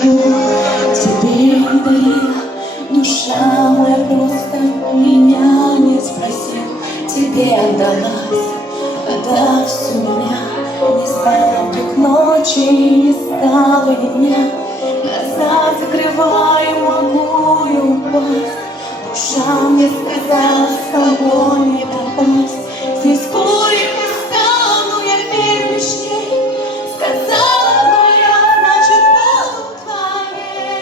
Тебе дарила душа моя, просто меня не спросил. Тебе отдалась, когда всю меня не стало вдруг ночи, не стало ни дня. Глаза закрываю, могу и упасть. Душа мне сказала, с тобой не пропасть. Здесь горем не стану, я верю лишь ей. Сказала твоя, значит буду твоей.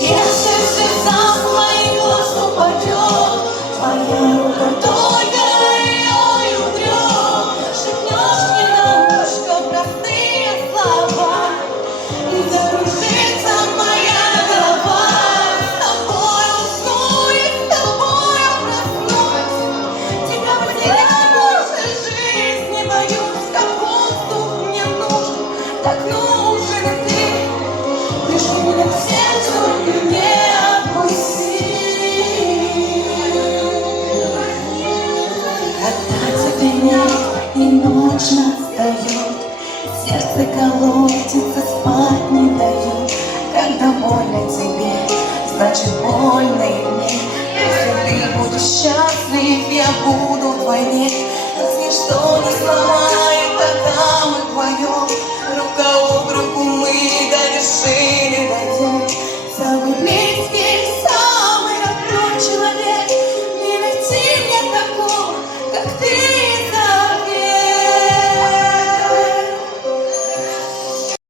Если слеза в твои глаза упадет, твоя рука только ее и утрет. Шепнешь мне на ушко простые слова, и закружится моя голова. С тобой усну и с тобой проснусь. Тебя потерять больше жизнь не боюсь, как воздух мне нужен, так нужен и ты. Пришли меня к сердцу и не отпусти. Когда тебя нет и ночь настает, сердце колотится, спать не дает. Когда больно тебе, значит больно и мне. Если ты будешь счастлив, я буду вдвойне. Нас ничто не сломает, тогда мы вдвоем, рука об руку мы до вершины дойдем.